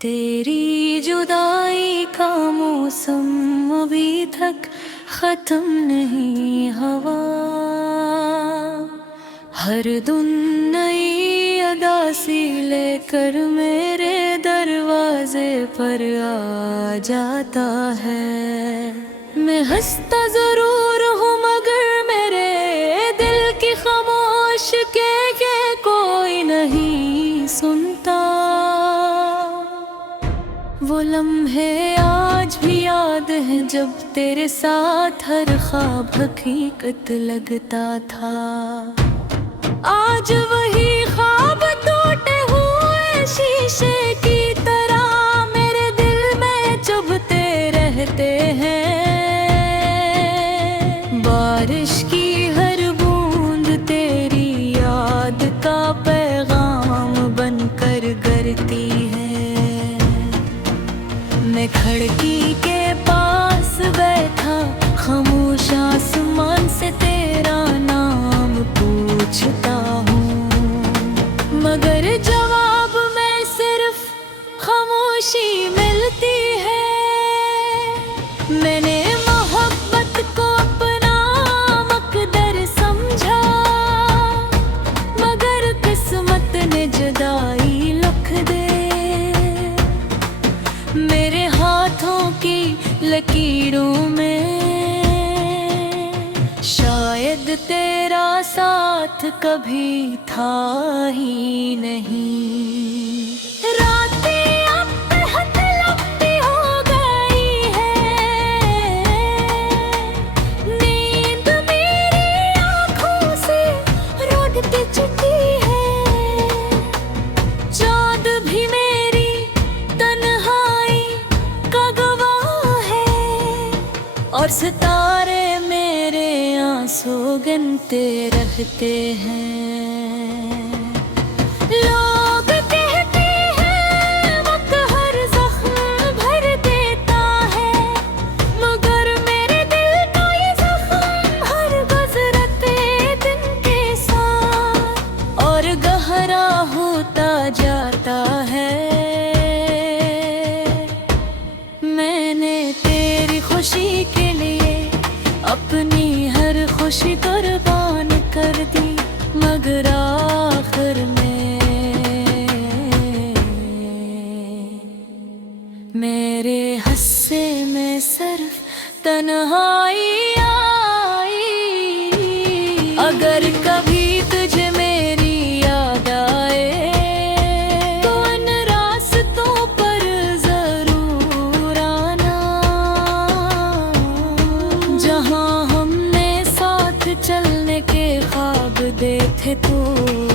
तेरी जुदाई का मौसम अभी तक खत्म नहीं हुआ। हर धुन नई अदा सी लेकर मेरे दरवाजे पर आ जाता है। मैं हंसता जरूर हूँ मगर मेरे दिल की खामोश के कोई नहीं सुनता। वो लम्हे आज भी याद हैं जब तेरे साथ हर ख्वाब हकीकत लगता था। आज वही ख्वाब टूटे हुए शीशे की तरह मेरे दिल में चुभते रहते हैं। बारिश की हर बूंद तेरी याद का पैगाम बनकर गिरती है। मैं खिड़की के पास बैठा खामोश आसमान से तेरा नाम पूछता हूँ, मगर जवाब में सिर्फ खामोशी मिलती है। मैंने मोहब्बत को अपना मकदर समझा, मगर किस्मत ने जुदाई लिख दे। मेरे हाथों की लकीरों में शायद तेरा साथ कभी था ही नहीं। रातें अब बेहद लंबी हो गई है, नींद मेरी आँखों से रोंदती चुकी है। चाँद भी मेरी तन्हाई का गवाह है और सितारे मेरे आंसू गिनते रहते हैं। लोग कहते हैं वक्त हर जख्म भर देता है, मगर मेरे दिल का ये जख्म हर गुजरते दिन के साथ और गहरा होता जाता है। मैंने तेरी खुशी के लिए अपनी हर खुशी कुर्बान कर दी, मगर आखिर में मेरे हिस्से में सिर्फ तन्हाई आई। अगर कभी तुझे मेरी याद आए तो इन रास्तों पर जरूर आना, जहां हमने साथ चलने के ख्वाब देखे। तो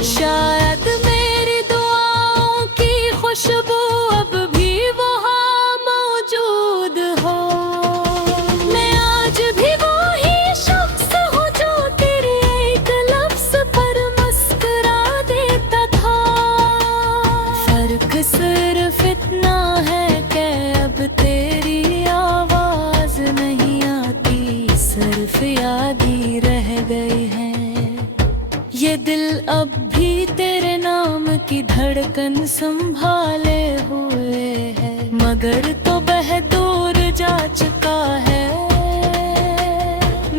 शायद मेरी दुआओं की खुशबू अब भी वहाँ मौजूद हो। मैं आज भी वही शख्स हूँ जो तेरे एक लफ्ज़ पर मुस्कुरा देता था। फर्क सिर्फ इतना है कि अब तेरी आवाज़ नहीं आती, सिर्फ याद ही रह गई है। ये दिल अब भी तेरे नाम की धड़कन संभाले हुए है, मगर तो दूर जा चुका है।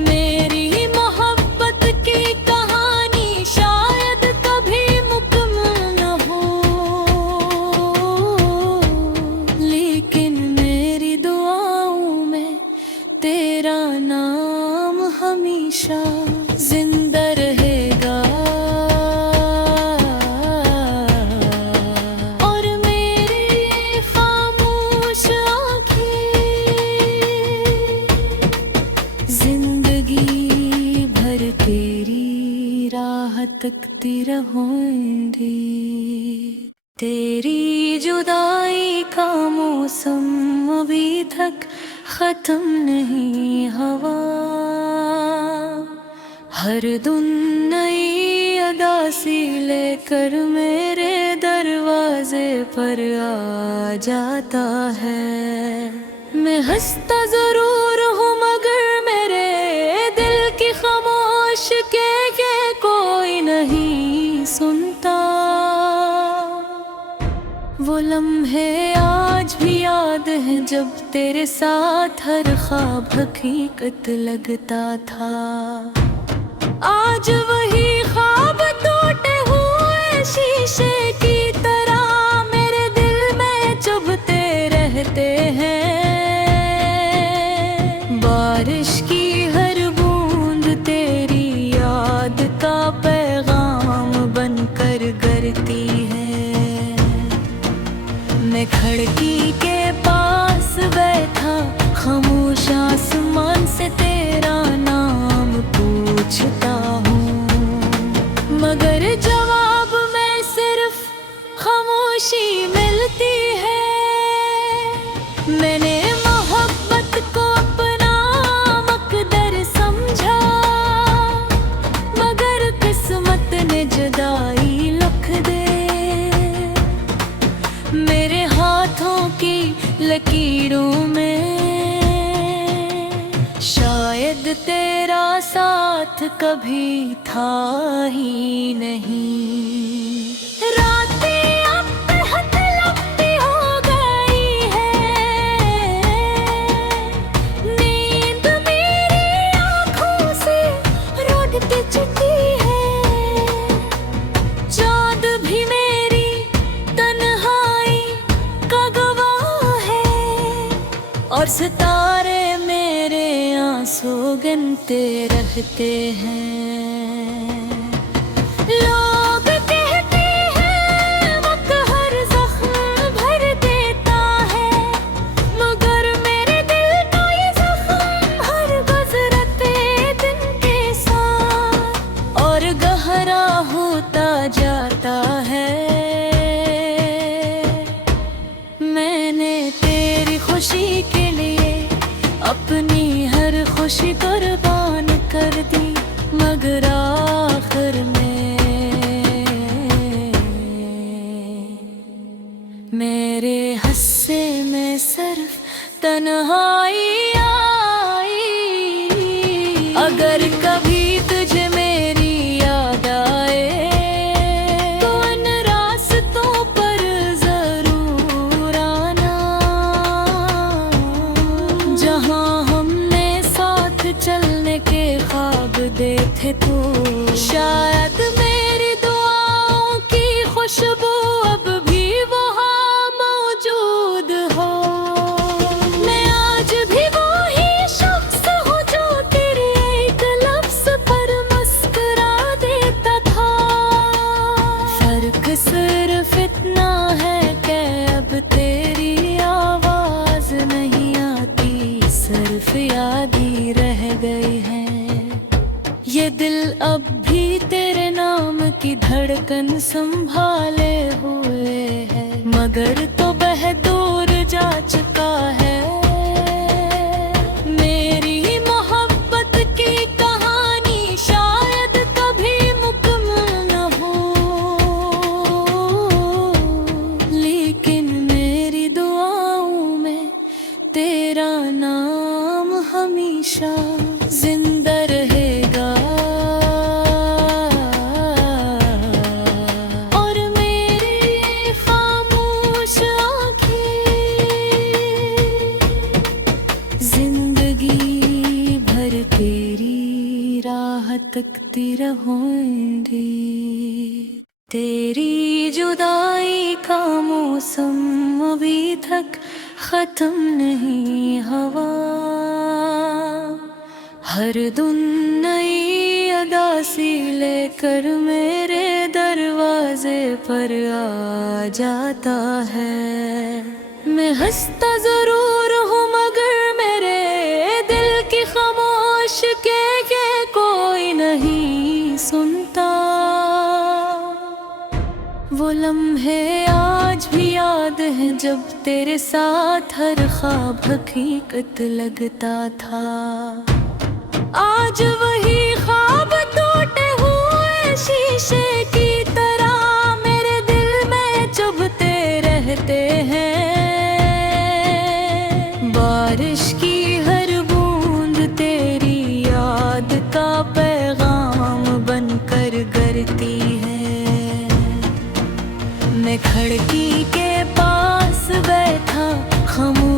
मेरी मोहब्बत की कहानी शायद कभी मुकम्मल न हो, लेकिन मेरी दुआओं में तेरा नाम हमेशा जिंदा रहेगा। और मेरी खामोश आँखें जिंदगी भर तेरी राह तकती रहूंगी। तेरी जुदाई का मौसम अभी तक खत्म नहीं हुआ। हर धुन नई अदा सी लेकर मेरे दरवाजे पर आ जाता है। मैं हंसता जरूर हूँ मगर मेरे दिल की खामोश के कोई नहीं सुनता। वो लम्हे याद है जब तेरे साथ हर ख्वाब हकीकत लगता था। आज वही ख्वाब टूटे हुए शीशे की तरह मेरे दिल में चुभते रहते हैं। बारिश की हर बूंद तेरी याद का पैगाम बनकर गिरती है। मैं खिड़की के पास बैठा खामोश आसमान से तेरा नाम पूछता हूँ, मगर जवाब में सिर्फ खामोशी मिलती है। मैंने मोहब्बत को अपना मकदर समझा, मगर किस्मत ने जुदाई लिख दे। मेरे हाथों की लकीरों में शायद तेरा साथ कभी था ही नहीं। रातें अब बेहद लंबी हो गई है, नींद मेरी आँखों से रोटी चुकी है। चाँद भी मेरी तन्हाई का गवाह है, और सितारे मेरे आंसू गिनते रहते हैं। लोग कहते हैं वक्त हर जख्म भर देता है, मगर मेरे दिल का ये जख्म हर गुजरते दिन के साथ और गहरा होता जाता है। मैंने तेरी खुशी के लिए अपनी हर खुशी कुर्बान कर दी, मगर आखिर में मेरे हिस्से में सिर्फ तन्हाई आई। अगर कभी तुझे मेरी याद आए तो इन रास्तों पर जरूर आना, जहां हमने साथ चलने के ख्वाब देखे। तो शायद मेरी दुआओं की खुशबू अब भी वहाँ मौजूद हो। मैं आज भी वही शख्स हूँ जो तेरे एक लफ्ज़ पर मुस्कुरा देता था। फर्क सिर्फ इतना है कि अब तेरी आवाज़ नहीं आती, सिर्फ याद ही रह गई है। ये दिल अब भी तेरे नाम की धड़कन संभाले हुए है, मगर तो दूर जा चुका है। मेरी मोहब्बत की कहानी शायद कभी मुकम्मल न हो, लेकिन मेरी दुआओं में तेरा नाम हमेशा जिंदा रहेगा। और मेरी खामोश आँखें जिंदगी भर तेरी राह तकती रहूंगी। तेरी जुदाई का मौसम अभी तक खत्म नहीं हुआ, हर दिन नई अदासी लेकर मेरे दरवाजे पर आ जाता है। मैं हंसता जरूर हूँ मगर मेरे दिल की खामोश के कोई नहीं सुनता। वो लम्हे आज भी याद हैं जब तेरे साथ हर ख्वाब हकीकत लगता था। आज वही ख्वाब टूटे हुए शीशे की तरह मेरे दिल में चुभते रहते हैं। बारिश की हर बूंद तेरी याद का पैगाम बनकर गिरती है। मैं खिड़की के पास बैठा खामोश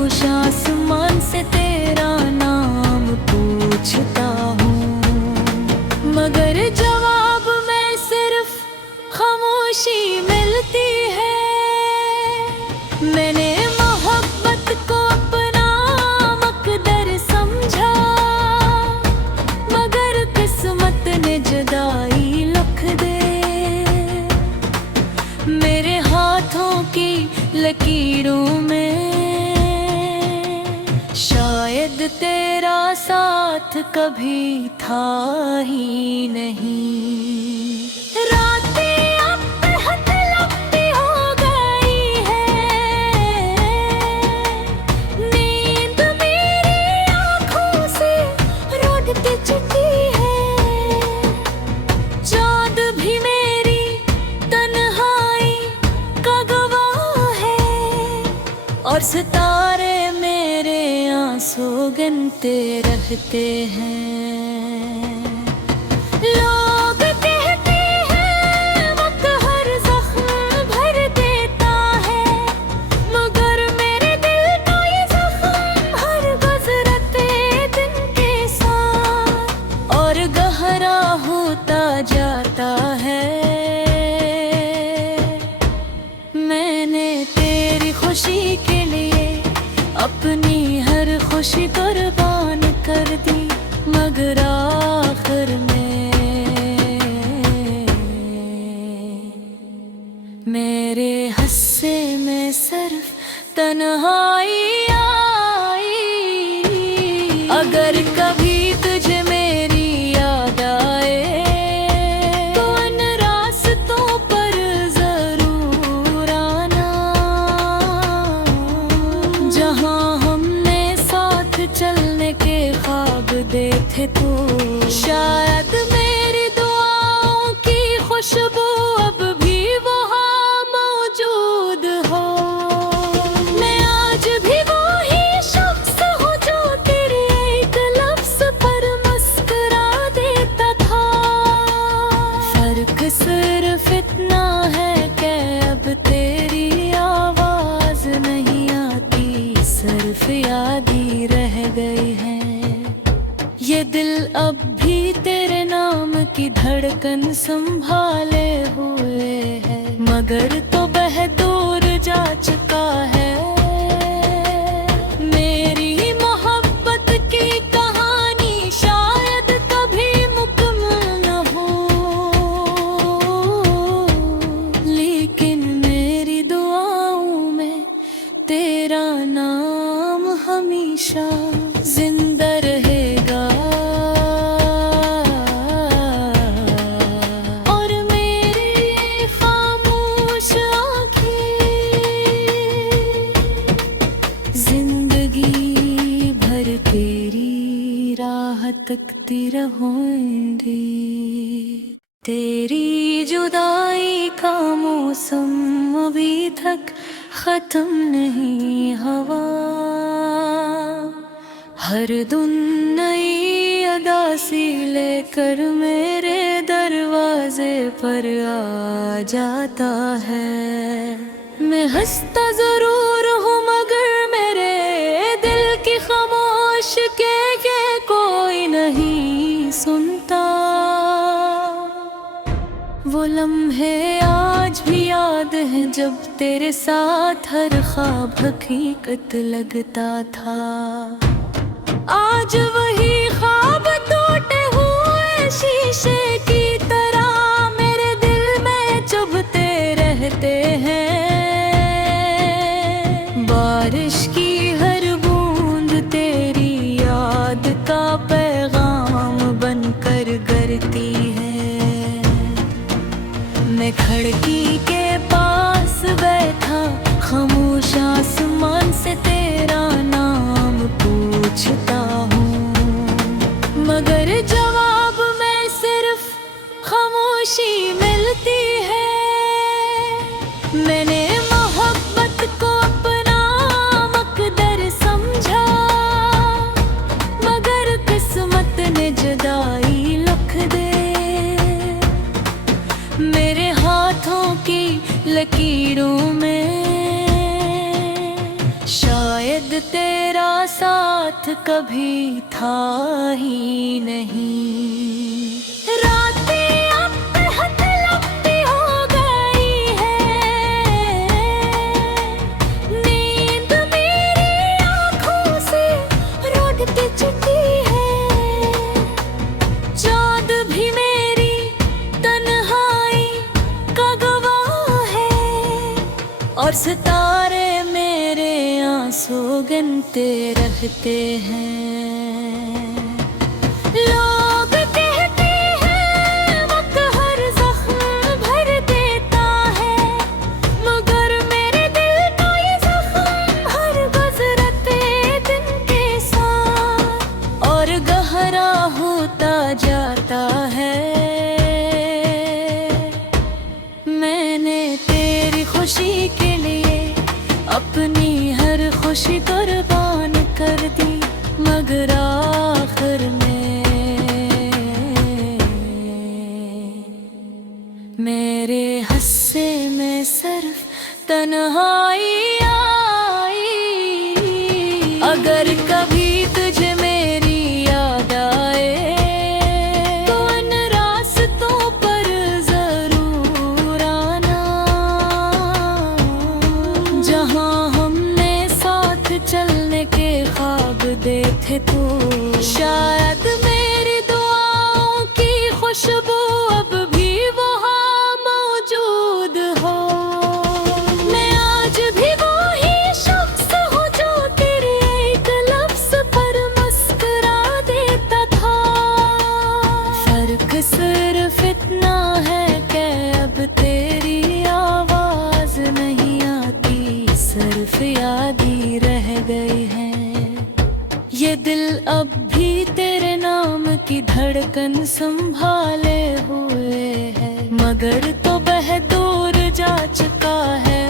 लकीरों में। शायद तेरा साथ कभी था ही नहीं। रातें अब बेहद लंबी हो गई है, नींद मेरी आँखों से रोंदते चुकी है। चाँद भी मेरी तन्हाई का गवाह है, और सितारे मेरे आंसू गिनते रहते हैं। लोग कहते हैं वक्त हर जख्म भर देता है, मगर मेरे दिल का ये जख्म हर गुजरते दिन के साथ और गहरा होता जाता है। मैंने तेरी खुशी के लिए अपनी हर खुशी कुर्बान कर दी, मगर आखिर में मेरे हिस्से में सिर्फ तन्हाई आई। अगर कभी तुझे मेरी याद आए तो इन रास्तों पर जरूर आना, जहां हमने साथ चलने के ख्वाब देखे। तो शायद मेरी दुआओं की खुशबू अब भी वहाँ मौजूद हो। मैं आज भी वही शख्स हूँ जो तेरे एक लफ्ज़ पर मुस्कुरा देता था। फर्क सिर्फ इतना है कि अब तेरी आवाज़ नहीं आती, सिर्फ याद ही रह गई है। ये दिल अब भी तेरे नाम की धड़कन संभाले हुए है, मगर तो बह दूर जा चुका है। मेरी मोहब्बत की कहानी शायद कभी मुकम्मल न हो, लेकिन मेरी दुआओं में तेरा नाम हमेशा जिंदा रहेगा। और मेरी खामोश आँखें जिंदगी भर तेरी राह तकती रहेंगी। तेरी जुदाई का मौसम अभी तक खत्म नहीं हुआ, हर दिन नई अदासी लेकर मेरे दरवाजे पर आ जाता है। मैं हंसता जरूर हूँ मगर मेरे दिल की खामोश के कोई नहीं सुनता। वो लम्हे आज भी याद हैं जब तेरे साथ हर ख्वाब हकीकत लगता था। आज वही ख्वाब टूटे हुए शीशे की तरह मेरे दिल में चुभते रहते हैं। बारिश की हर बूंद तेरी याद का पैगाम बनकर गिरती है। मैं खिड़की के पास बैठा खामोश आसमान से तेरा नाम पूछता हूँ, मगर जवाब में सिर्फ खामोशी मिलती है। मैंने मोहब्बत को अपना मकदर समझा, मगर किस्मत ने जुदाई लिख दे। मेरे हाथों की लकीरों में शायद तेरा साथ कभी था ही नहीं। रातें अब बेहद लंबी हो गई है, नींद मेरी आँखों से रोंदते चुकी है। चाँद भी मेरी तन्हाई का गवाह है, और सितारे मेरे सौगंधते रहते हैं। लोग कहते हैं वक्त हर जख्म भर देता है, मगर मेरे दिल का ये जख्म हर गुजरते दिन के साथ और गहरा होता जाता है। मैंने तेरी खुशी के लिए अपनी हर खुशी कुर्बान कर दी, मगर आखिर में मेरे हिस्से में सिर्फ तन्हाई आई। अगर कभी तुझे मेरी याद आए तो इन रास्तों पर जरूर आना, जहां हमने साथ चलने के ख्वाब देखे। तो शायद मेरी दुआओं की खुशबू अब भी वहाँ मौजूद हो। मैं आज भी वही शख्स हूँ जो तेरे एक लफ्ज़ पर मुस्कुरा देता था। फर्क सिर्फ इतना है कि अब तेरी आवाज़ नहीं आती, सिर्फ याद ही रह गई है। ये दिल अब भी तेरे नाम की धड़कन संभाले हुए है, मगर तो बह दूर जा चुका है।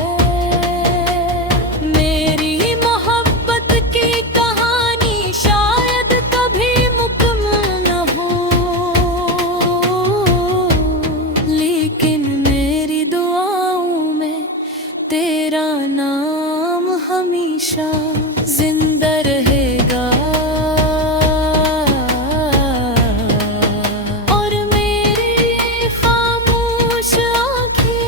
मेरी मोहब्बत की कहानी शायद कभी मुकम्मल न हो, लेकिन मेरी दुआओं में तेरा नाम हमेशा जिंदा रहेगा। और मेरी खामोश आँखें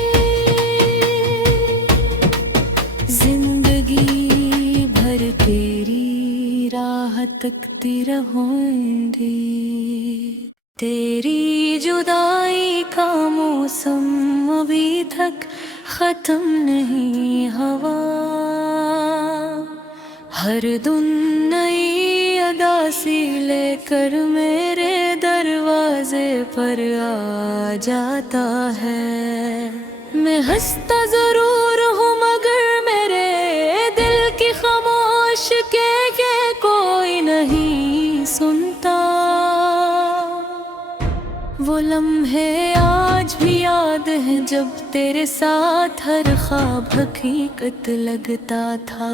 जिंदगी भर तेरी राह तकती रहूंगी। तेरी जुदाई का मौसम अभी तक खत्म नहीं हुआ, हर दिन नई अदासी लेकर मेरे दरवाजे पर आ जाता है। मैं हंसता जरूर हूँ मगर मेरे दिल की खामोश के कोई नहीं सुनता। वो लम्हे आज भी याद हैं जब तेरे साथ हर ख्वाब हकीकत लगता था।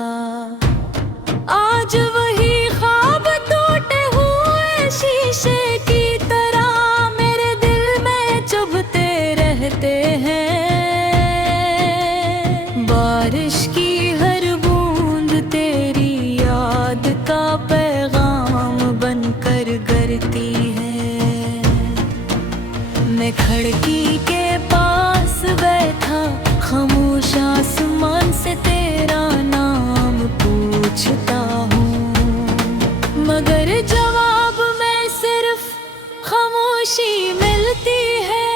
आज वही ख्वाब टूटे हुए शीशे की तरह मेरे दिल में चुभते रहते हैं। बारिश की हर बूंद तेरी याद का पैगाम बनकर गिरती है। मैं खिड़की के पास बैठा खामोश आसमान से तेरा नाम पूछता हूँ, मगर जवाब में सिर्फ खामोशी मिलती है।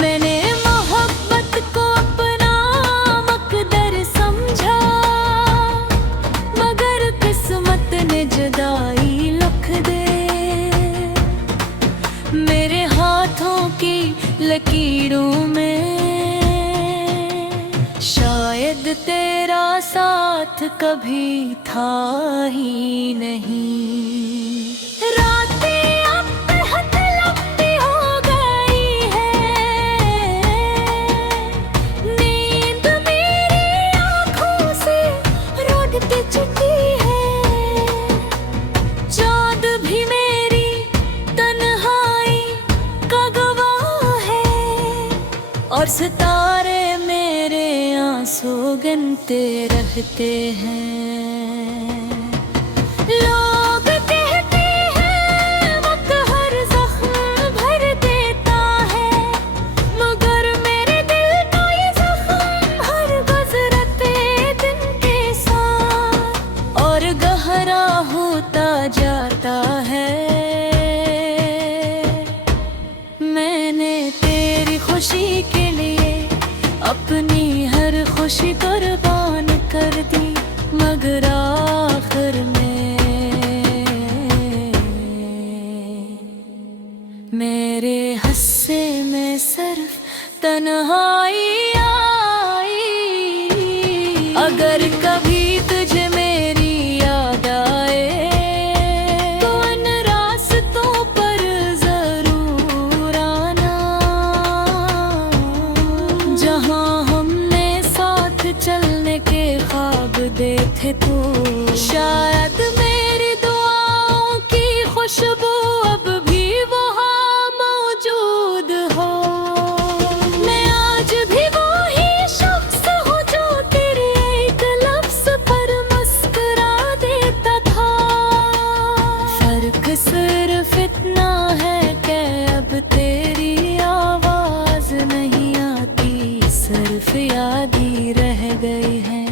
मैंने मोहब्बत को अपना मकदर समझा, मगर किस्मत ने जुदाई लिख दे। मेरे हाथों की लकीरों में शायद तेरा साथ कभी था ही नहीं। रातें अब बेहद लंबी हो गई है, नींद मेरी आँखों से रोंदती चुकी है। चाँद भी मेरी तन्हाई का गवाह है और सितारे मेरे आंसू गिनते रहते हैं। लोग कहते हैं वक्त हर जख्म भर देता है, मगर मेरे दिल का ये जख्म हर गुजरते दिन के साथ और गहरा होता जाता है। मैंने तेरी खुशी के लिए अपनी हर खुशी कुर्बान कर दी, मगर आखिर आखिर में मेरे हस्से में सिर्फ तन्हाई आई। अगर कभी तुझे मेरी याद आए तो इन रास्तों पर जरूर आना, जहां हमने साथ चलने के ख्वाब देखे। तो शायद मेरी दुआओं की खुशबू अब भी वहाँ मौजूद हो। मैं आज भी वही शख्स हूँ जो तेरे एक लफ्ज़ पर मुस्कुरा देता था। फर्क सिर्फ इतना है कि अब तेरी आवाज़ नहीं आती, सिर्फ याद ही रह गई है।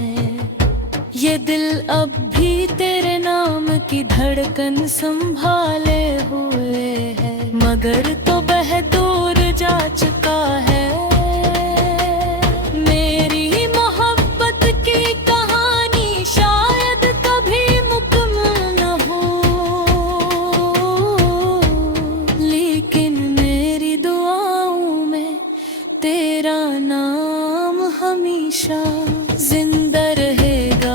ये दिल अब भी तेरे नाम की धड़कन संभाले हुए है, मगर तो बह दूर जा चुका है। मेरी मोहब्बत की कहानी शायद कभी मुकम्मल न हो, लेकिन मेरी दुआओं में तेरा नाम हमेशा जिंदा रहेगा।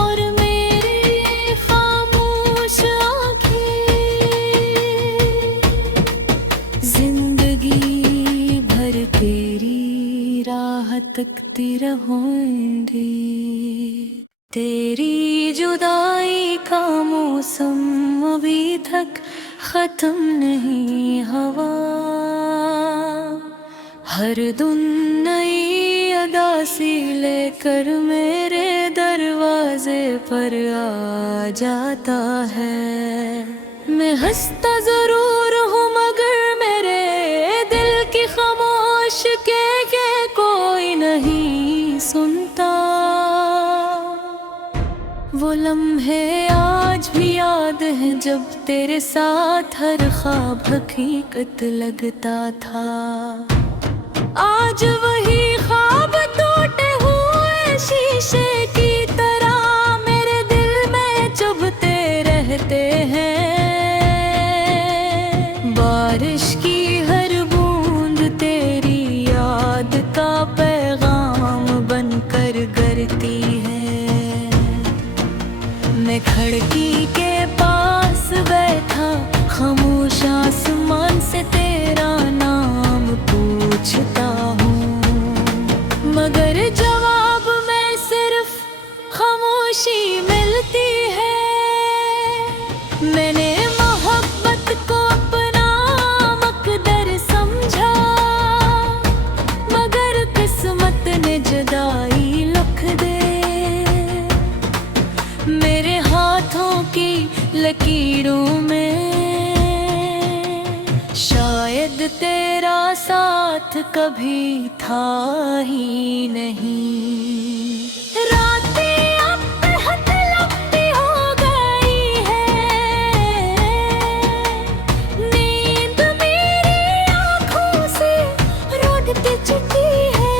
और मेरी खामोश आँखें जिंदगी भर तेरी राह तकती रहूंगी। तेरी जुदाई का मौसम अभी तक खत्म नहीं हुआ। हर दिन नई अदा सी लेकर मेरे दरवाजे पर आ जाता है। मैं हंसता जरूर हूँ मगर मेरे दिल की खामोश के कोई नहीं सुनता। वो लम्हे आज भी याद हैं जब तेरे साथ हर ख्वाब हकीकत लगता था। आज वही ख्वाब टूटे हुए शीशे की तरह मेरे दिल में चुभते रहते हैं। बारिश की हर बूंद तेरी याद का पैगाम बनकर गिरती है। मैं खिड़की के पास बैठा खामोश आसमान से तेरा नाम पूछता हूँ, मगर जवाब में सिर्फ खामोशी मिलती है। मैंने मोहब्बत को अपना मकदर समझा, मगर किस्मत ने जुदाई लिख दे। मेरे हाथों की लकीरों में शायद तेरा साथ कभी था ही नहीं। रातें अब बेहद लंबी हो गई है, नींद मेरी आँखों से रोकती चुकी है।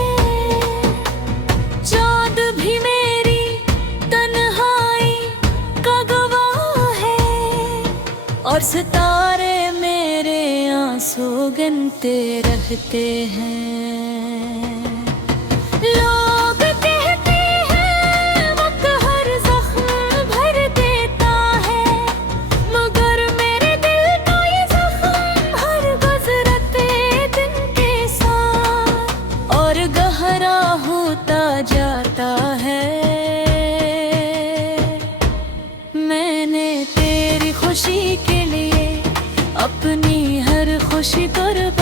चाँद भी मेरी तन्हाई का गवाह है, और सितारे मेरे आंसू गिनते रहते हैं। लोग कहते हैं वक्त हर जख्म भर देता है, मगर मेरे दिल का ये जख्म हर गुजरते दिन के साथ और गहरा होता जाता है। मैंने तेरी खुशी के लिए अपनी हर खुशी कुर्बान